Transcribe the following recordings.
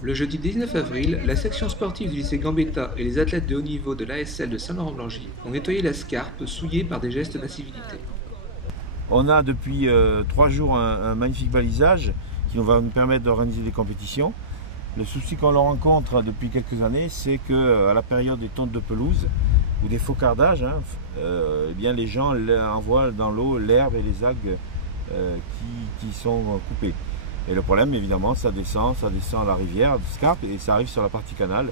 Le jeudi 19 avril, la section sportive du lycée Gambetta et les athlètes de haut niveau de l'ASL de Saint-Laurent-Blangy ont nettoyé la Scarpe souillée par des gestes d'incivilité. On a depuis 3 jours un magnifique balisage qui va nous permettre d'organiser des compétitions. Le souci qu'on rencontre depuis quelques années, c'est qu'à la période des tontes de pelouse ou des faucardages, eh bien les gens envoient dans l'eau l'herbe et les algues qui sont coupées. Et le problème, évidemment, ça descend à la rivière de Scarpe et ça arrive sur la partie canal.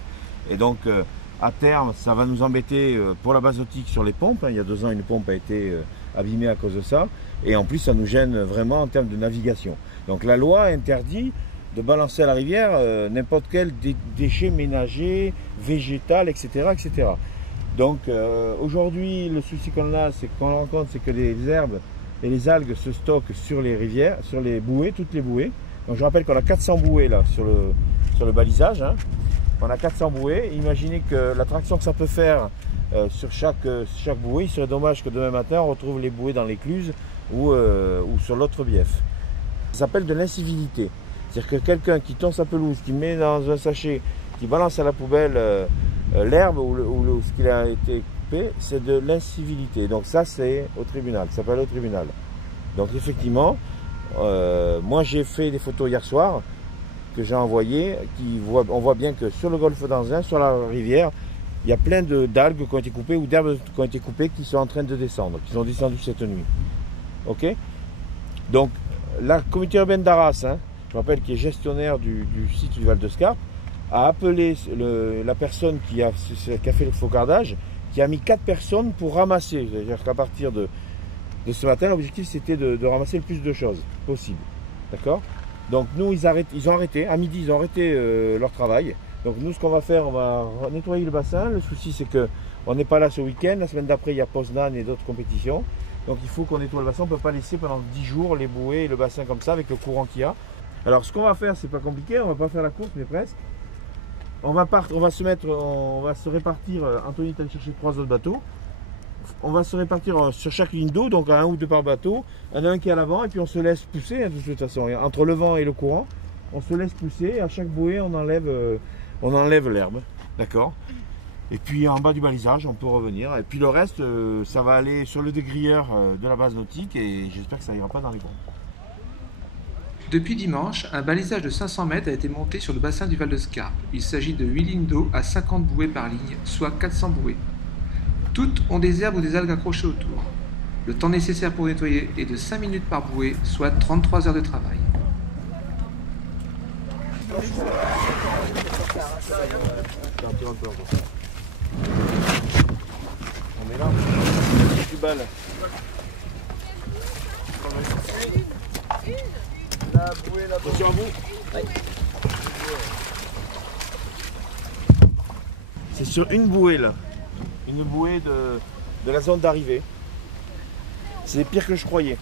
Et donc, à terme, ça va nous embêter pour la basotique sur les pompes. Il y a 2 ans, une pompe a été abîmée à cause de ça. Et en plus, ça nous gêne vraiment en termes de navigation. Donc, la loi interdit de balancer à la rivière n'importe quel déchet ménager, végétal, etc. etc. Donc, aujourd'hui, le souci qu'on a, c'est qu'on rencontre, c'est que les herbes et les algues se stockent sur les rivières, sur les bouées, toutes les bouées. Donc je rappelle qu'on a 400 bouées là sur le balisage. On a 400 bouées. Imaginez que l'attraction que ça peut faire sur chaque bouée, il serait dommage que demain matin on retrouve les bouées dans l'écluse ou sur l'autre bief. Ça s'appelle de l'incivilité. C'est-à-dire que quelqu'un qui tond sa pelouse, qui met dans un sachet, qui balance à la poubelle l'herbe ou ce qu'il a été coupé, c'est de l'incivilité. Donc ça c'est au tribunal, ça s'appelle au tribunal. Donc effectivement, moi j'ai fait des photos hier soir que j'ai envoyées, on voit bien que sur le golfe d'Anzin, sur la rivière, il y a plein d'algues qui ont été coupées ou d'herbes qui ont été coupées qui sont en train de descendre, qui sont descendues cette nuit. Ok. Donc la communauté urbaine d'Arras, je rappelle qui est gestionnaire du site du Val de Scarpe, a appelé la personne qui a fait le faucardage, qui a mis 4 personnes pour ramasser. C'est-à-dire qu'à partir de ce matin, l'objectif c'était de ramasser le plus de choses possible. D'accord? Donc nous, ils ont arrêté, à midi, ils ont arrêté leur travail. Donc nous, ce qu'on va faire, on va nettoyer le bassin. Le souci, c'est qu'on n'est pas là ce week-end. La semaine d'après, il y a Poznan et d'autres compétitions. Donc il faut qu'on nettoie le bassin. On ne peut pas laisser pendant 10 jours les bouées et le bassin comme ça, avec le courant qu'il y a. Alors ce qu'on va faire, c'est pas compliqué. On ne va pas faire la course, mais presque. On va se répartir. Anthony est allé chercher 3 autres bateaux. On va se répartir sur chaque ligne d'eau, donc à 1 ou 2 par bateau. Il y en a un qui est à l'avant et puis on se laisse pousser de toute façon. Entre le vent et le courant, on se laisse pousser. Et à chaque bouée, on enlève l'herbe. D'accord. Et puis en bas du balisage, on peut revenir. Et puis le reste, ça va aller sur le dégrilleur de la base nautique et j'espère que ça ira pas dans les grottes. Depuis dimanche, un balisage de 500 mètres a été monté sur le bassin du Val de Scarpe. Il s'agit de 8 lignes d'eau à 50 bouées par ligne, soit 400 bouées. Toutes ont des herbes ou des algues accrochées autour. Le temps nécessaire pour nettoyer est de 5 minutes par bouée, soit 33 heures de travail. On met là, du bal. La bouée là-bas. Attention à vous. C'est sur une bouée là. Une bouée de la zone d'arrivée. C'est pire que je croyais.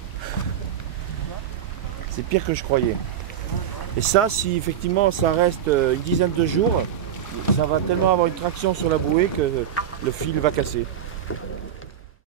C'est pire que je croyais. Et ça, si effectivement ça reste une dizaine de jours, ça va tellement avoir une traction sur la bouée que le fil va casser.